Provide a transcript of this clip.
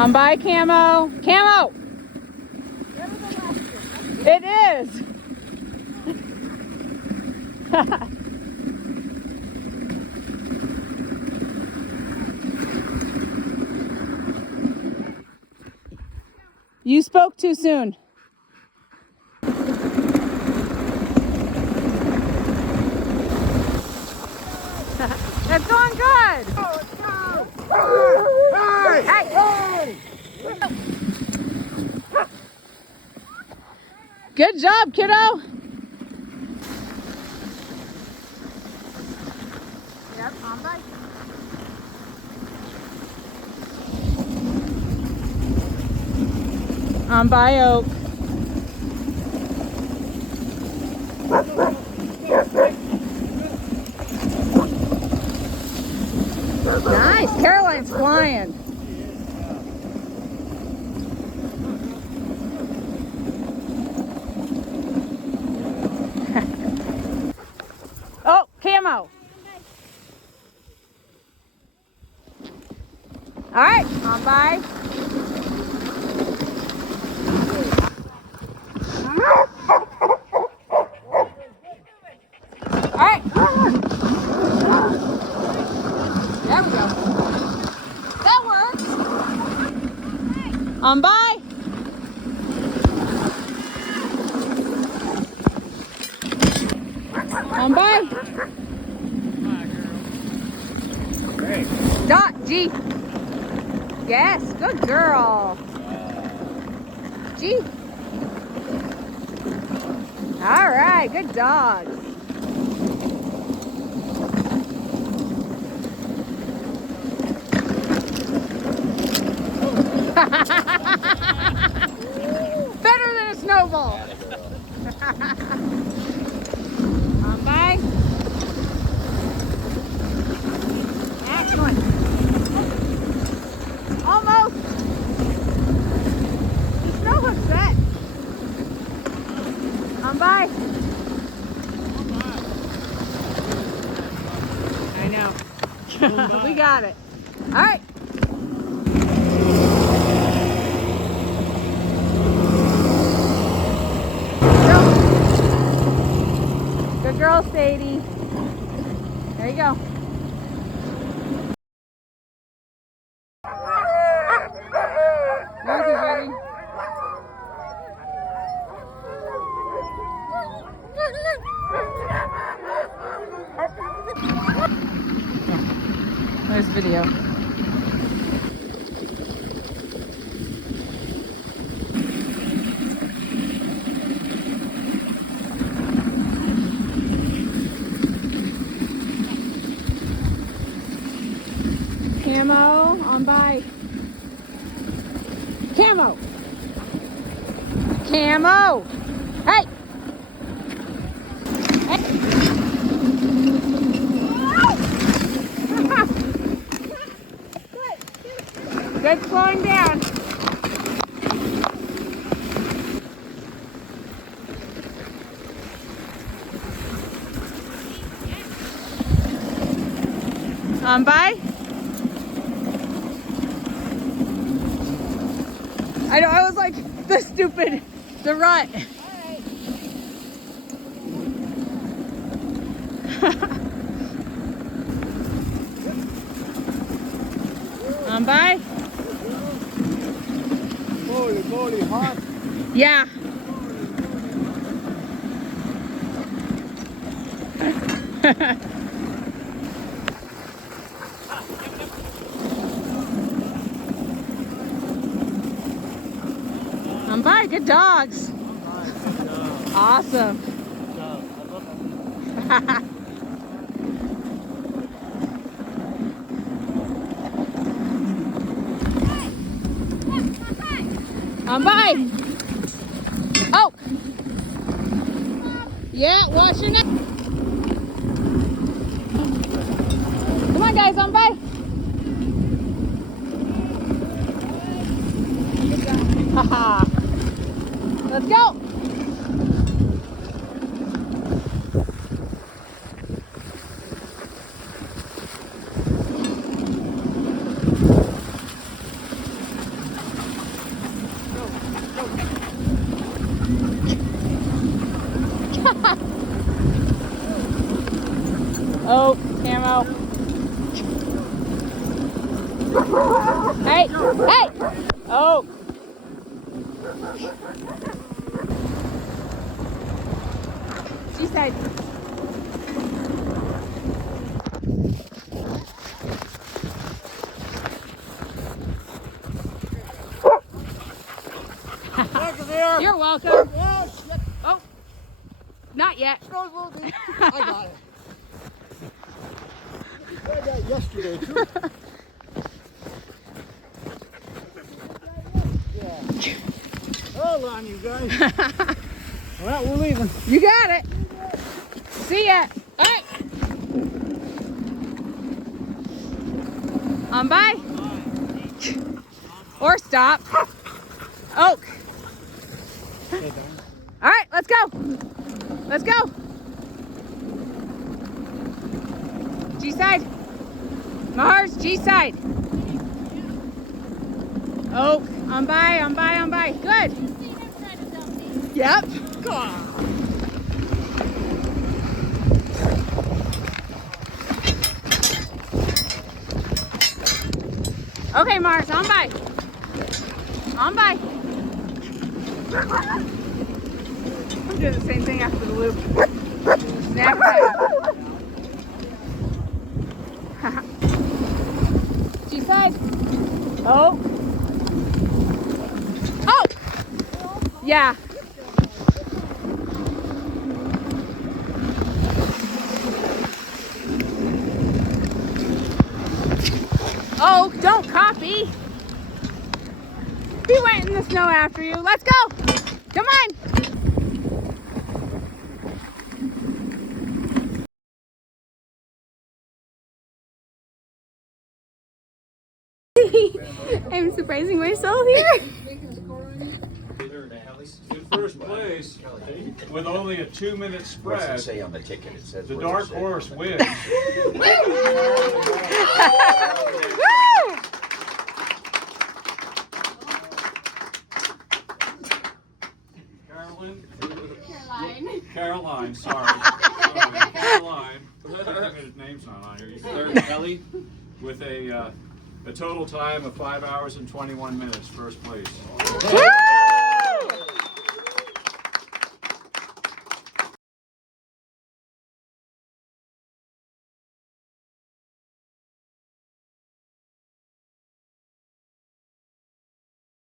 On by, Camo. Camo! It is! You spoke too soon. It's going good. Hey! Good job, kiddo. Yep, on bike. On by, Oak. Nice, Caroline's flying. Oh, Camo. All right, on by. All right. There we go. That works. On by. On by. Dot G. Yes, good girl. G. All right, good dog. Better than a snowball. On by. Excellent. Almost. The snow hook's set. On by. I know. We got it. All right. Good girl, Sadie. There you go. Nose is ready. There's video. Camo, on by. Camo. Camo. Hey. Hey. Good slowing down. On by. I know, I was like, the rut. On by. Holy hot. Yeah. On by, good dogs. Awesome. On by. Oh. Yeah, watch your neck. Come on, guys, on by. Haha. Let's go. Oh, camo. Hey, hey! Oh. Seaside. You're welcome. Oh, not yet. I got it. I tried that yesterday too. Yeah. Hold on, you guys. Well, we're leaving. You got it. See ya. All right. On by. Or stop. Oak. All right, let's go. Let's go. G side. Mars, G side. Oak. On by, on by, on by. Good. Yep. Come on. Okay, Mars, on by. On by. I'm doing the same thing after the loop. Snap time. G side. Oh. Oh. Yeah. Oh, don't copy. He went in the snow after you. Let's go. Come on. I'm surprising myself here. In first place, with only a 2-minute What's it spread, say on the ticket? It says the what does dark it say? horse wins. Caroline, sorry. Caroline, his name's not on here. He's third Kelly with a total time of 5 hours and 21 minutes, first place.